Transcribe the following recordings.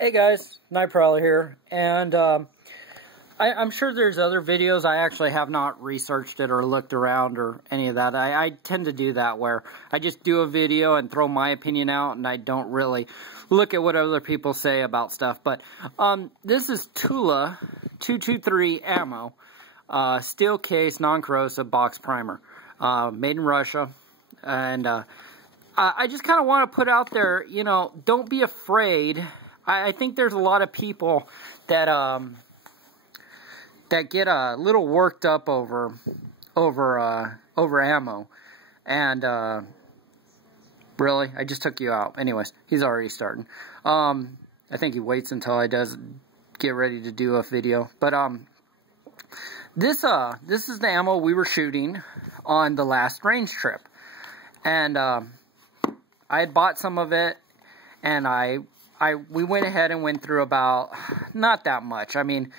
Hey guys, Night Prowler here, and I'm sure there's other videos. I actually have not researched it or looked around or any of that. I tend to do that where I just do a video and throw my opinion out, and I don't really look at what other people say about stuff. But this is Tula 223 ammo, steel case, non-corrosive box primer, made in Russia, and I just kind of want to put out there, you know, don't be afraid. I think there's a lot of people that that get a little worked up over ammo, and really, I just took you out. Anyways, he's already starting. I think he waits until I get ready to do a video. But this is the ammo we were shooting on the last range trip, and I had bought some of it, and we went ahead and went through about, not that much. I mean,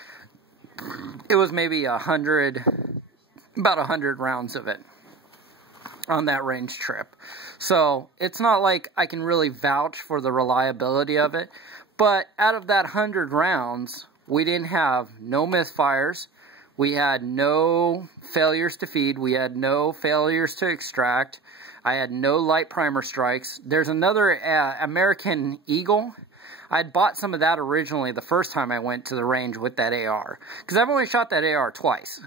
it was maybe about 100 rounds of it on that range trip. So it's not like I can really vouch for the reliability of it. But out of that 100 rounds, we didn't have no misfires. We had no failures to feed. We had no failures to extract. I had no light primer strikes. There's another American Eagle. I'd bought some of that originally the first time I went to the range with that AR. Because I've only shot that AR twice.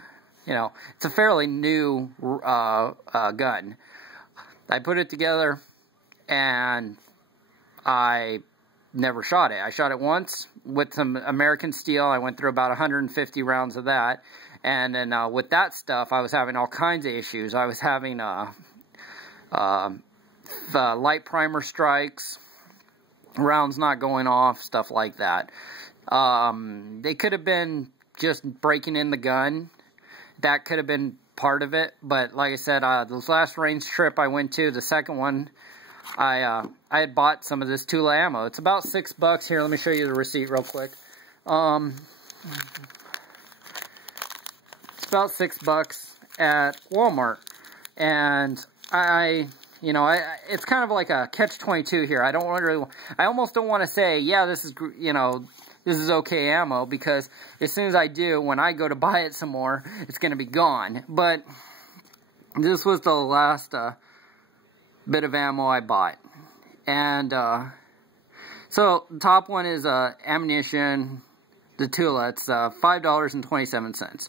You know, it's a fairly new gun. I put it together, and I never shot it. I shot it once with some American steel. I went through about 150 rounds of that. And then with that stuff, I was having all kinds of issues. I was having light primer strikes, rounds not going off, stuff like that. They could have been just breaking in the gun. That could have been part of it. But like I said, this last range trip I went to, the second one, I had bought some of this Tula ammo. It's about $6 here. Let me show you the receipt real quick. It's about $6 at Walmart. And you know, it's kind of like a catch-22 here. I almost don't want to say, yeah, this is, you know, this is okay ammo, because as soon as I do, when I go to buy it some more, it's going to be gone. But this was the last bit of ammo I bought. And so the top one is ammunition, the Tula. It's $5.27.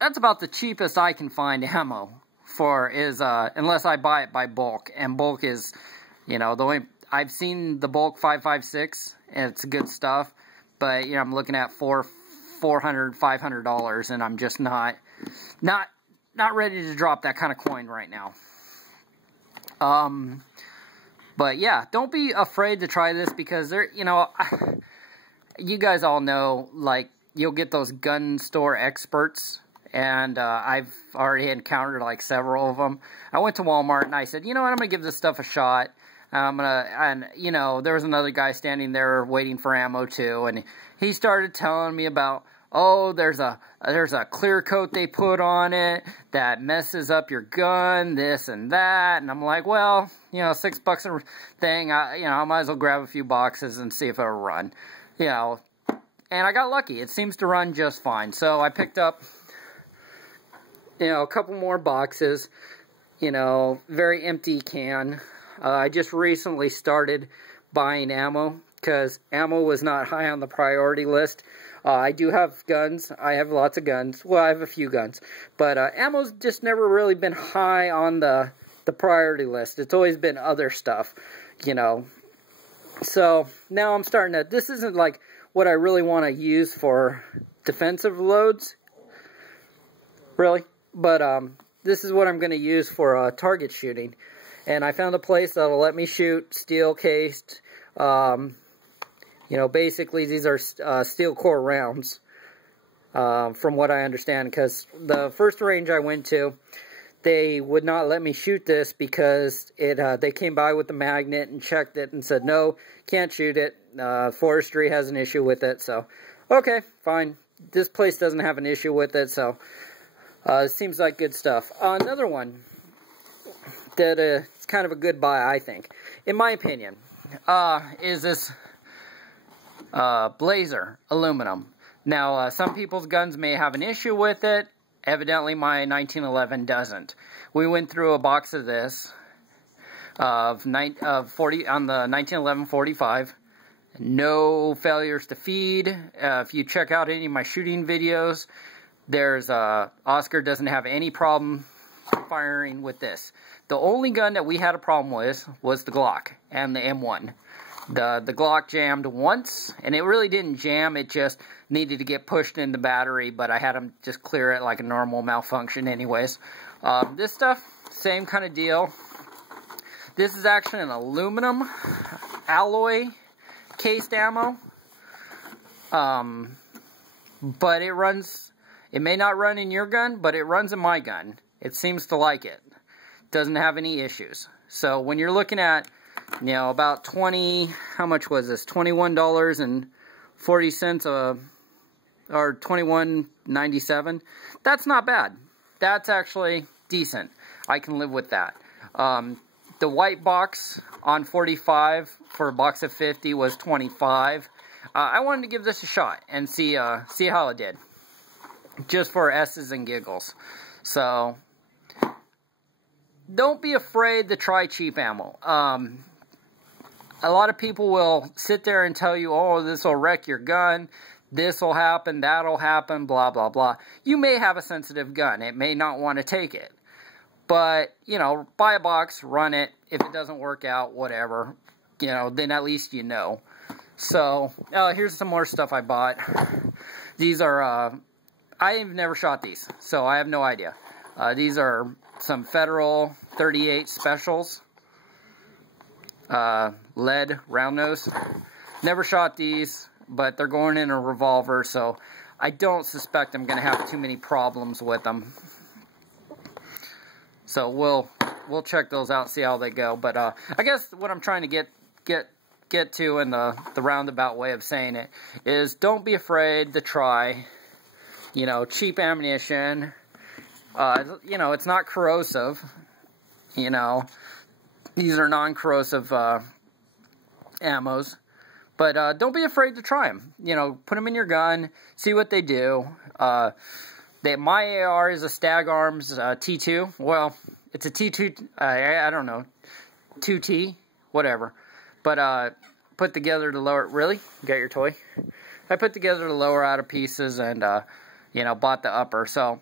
That's about the cheapest I can find ammo for, is unless I buy it by bulk, and bulk is, you know, the only I've seen the bulk 5.56, and it's good stuff, but you know, I'm looking at $400, $500, and I'm just not ready to drop that kind of coin right now. But yeah, don't be afraid to try this, because there, you know, you guys all know, like, you'll get those gun store experts. And I've already encountered like several of them. I went to Walmart and I said, you know what, I'm gonna give this stuff a shot. And you know, there was another guy standing there waiting for ammo too, and he started telling me about, oh, there's a clear coat they put on it that messes up your gun, this and that. And I'm like, well, you know, $6 a thing. You know, I might as well grab a few boxes and see if it'll run. You know, and I got lucky. It seems to run just fine. So I picked up, you know, a couple more boxes, you know, very empty can. I just recently started buying ammo, because ammo was not high on the priority list. I do have guns. I have lots of guns. Well, I have a few guns. But ammo's just never really been high on the priority list. It's always been other stuff, you know. So now I'm starting to, this isn't like what I really want to use for defensive loads, really. But this is what I'm going to use for target shooting. And I found a place that'll let me shoot steel cased. You know, basically these are steel core rounds, from what I understand. Because the first range I went to, they would not let me shoot this because they came by with the magnet and checked it and said, no, can't shoot it. Forestry has an issue with it. So, okay, fine. This place doesn't have an issue with it, so it seems like good stuff. Another one that it's kind of a good buy, I think, in my opinion, is this Blazer, aluminum. Now, some people's guns may have an issue with it. Evidently, my 1911 doesn't. We went through a box of this, of 40 on the 1911 45. No failures to feed. If you check out any of my shooting videos, there's Oscar doesn't have any problem firing with this. The only gun that we had a problem with was the Glock and the M1. The Glock jammed once, and it really didn't jam, it just needed to get pushed in the battery, but I had them just clear it like a normal malfunction anyways. This stuff, same kind of deal. This is actually an aluminum alloy cased ammo. But it runs, it may not run in your gun, but it runs in my gun. It seems to like it. Doesn't have any issues. So when you're looking at, you know, about 20, how much was this? $21.40 or $21.97. That's not bad. That's actually decent. I can live with that. The white box on 45 for a box of 50 was 25. I wanted to give this a shot and see how it did, just for S's and giggles. So don't be afraid to try cheap ammo. A lot of people will sit there and tell you, oh, this will wreck your gun, this will happen, that'll happen, blah, blah, blah. You may have a sensitive gun. It may not want to take it. But, you know, buy a box, run it. If it doesn't work out, whatever, you know, then at least you know. So, here's some more stuff I bought. These are, I've never shot these, so I have no idea. These are some Federal 38 Specials. Lead round nose. Never shot these, but they're going in a revolver, so I don't suspect I'm going to have too many problems with them. So we'll check those out, see how they go. But I guess what I'm trying to get to in the roundabout way of saying it is, don't be afraid to try, you know, cheap ammunition. You know, it's not corrosive. You know, these are non-corrosive ammos. But don't be afraid to try them. You know, put them in your gun, see what they do. My AR is a Stag Arms T2. Well, it's a T2, I don't know, 2T, whatever. But put together to lower, really? You got your toy? I put together the lower out of pieces and, you know, bought the upper. So,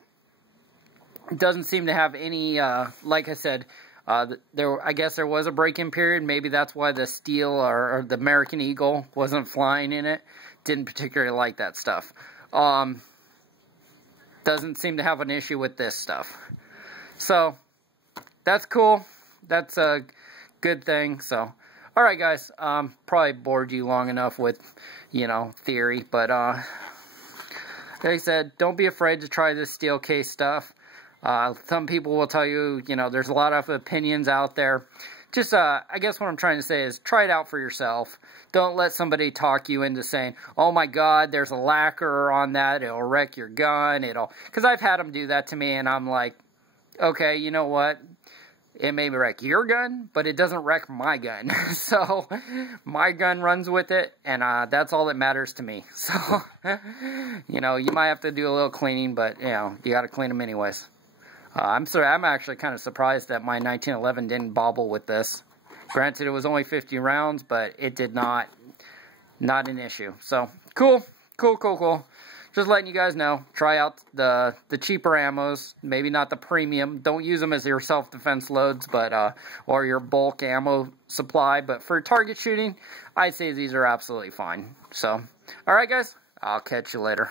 it doesn't seem to have any, like I said, I guess there was a break-in period. Maybe that's why the Steel or the American Eagle wasn't flying in it. Didn't particularly like that stuff. Doesn't seem to have an issue with this stuff. So, that's cool. That's a good thing. So, alright guys, probably bored you long enough with, you know, theory. But, like I said, don't be afraid to try this steel case stuff. Some people will tell you, you know, there's a lot of opinions out there. Just, I guess what I'm trying to say is, try it out for yourself. Don't let somebody talk you into saying, oh my god, there's a lacquer on that, it'll wreck your gun, because I've had them do that to me, and I'm like, okay, you know what? It may wreck your gun, but it doesn't wreck my gun. So, my gun runs with it, and that's all that matters to me. So, you know, you might have to do a little cleaning, but, you know, you gotta clean them anyways. I'm actually kind of surprised that my 1911 didn't bobble with this. Granted, it was only 50 rounds, but it did not an issue. So, cool. Just letting you guys know, try out the cheaper ammos, maybe not the premium. Don't use them as your self-defense loads, but or your bulk ammo supply. But for target shooting, I'd say these are absolutely fine. So, alright guys, I'll catch you later.